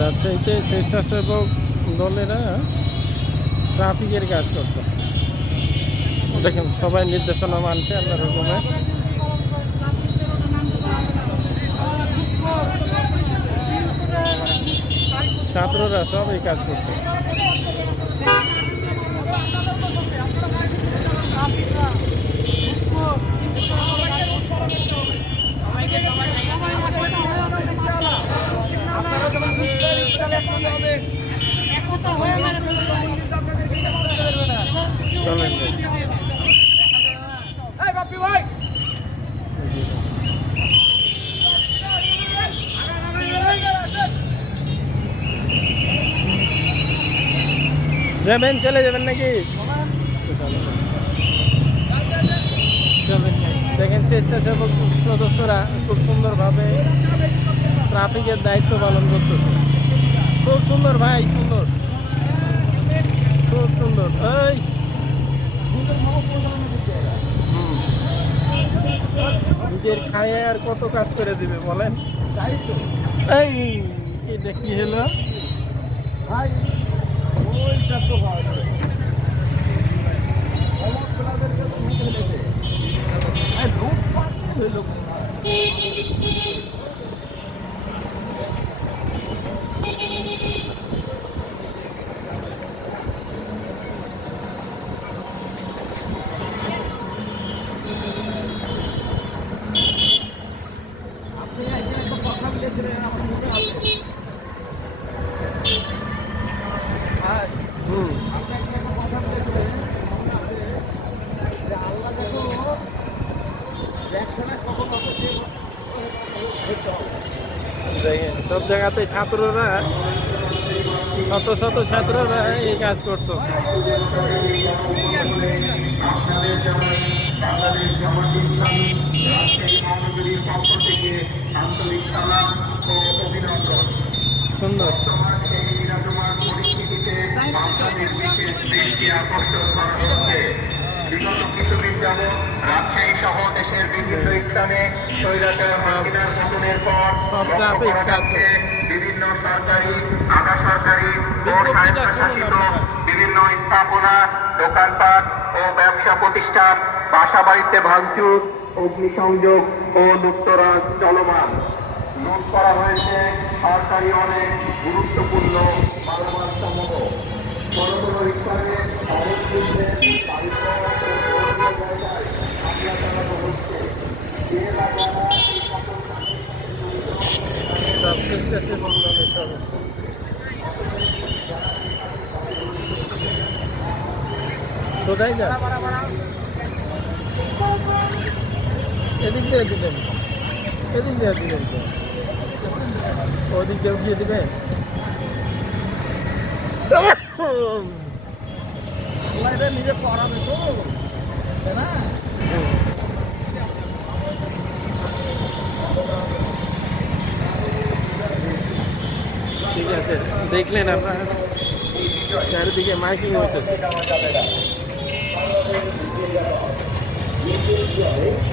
রাজশাহীতে স্বেচ্ছাসেবক দলেরা ট্রাফিকের কাজ করতেছে। দেখেন সবাই নির্দেশনা মানছে আল্লাহ হুকুমে। ছাত্ররা সব এই কাজ করতেছে। চলেন যাবেন, চলে যাবেন নাকি? দেখেন স্বেচ্ছাসেবক সদস্যরা খুব সুন্দরভাবে ট্রাফিকের দায়িত্ব পালন করতেছে। খুব সুন্দর ভাই, সুন্দর, খুব সুন্দর। এই নিজের খায় আর কত কাজ করে দিবে বলেন। এই এটা কি হলো ভাই? সব জায়গাতে ছাত্ররা, শত শত ছাত্ররা এই কাজ করতো। সুন্দর। বিগত কিছুদিন যাবৎ রাজশাহী সহ দেশের বিভিন্ন স্থানে স্বৈরাচার হাসিনার পতনের পর লক্ষ্য করা যাচ্ছে বিভিন্ন সরকারি, আধা সরকারি ও স্বায়ত্তশাসিত বিভিন্ন স্থাপনা, দোকানপাট ও ব্যবসা প্রতিষ্ঠান, বাসাবাড়িতে ভাঙচুর, অগ্নিসংযোগ ও লুটতরাজ চলমান। লুট করা হয়েছে সরকারি অনেক গুরুত্বপূর্ণ মালামাল সমূহ। বড় বড় স্থানে কোথায় যা এদিক দিয়ে দিলেন, এদিক দিয়ে দিলেন তো, ওদিক দিয়ে উঠিয়ে দিবেন। নিজে করাবে তো, তাই না? ঠিক আছে, দেখলেন আপনারা চারিদিকে মাইকিং হইতেছে।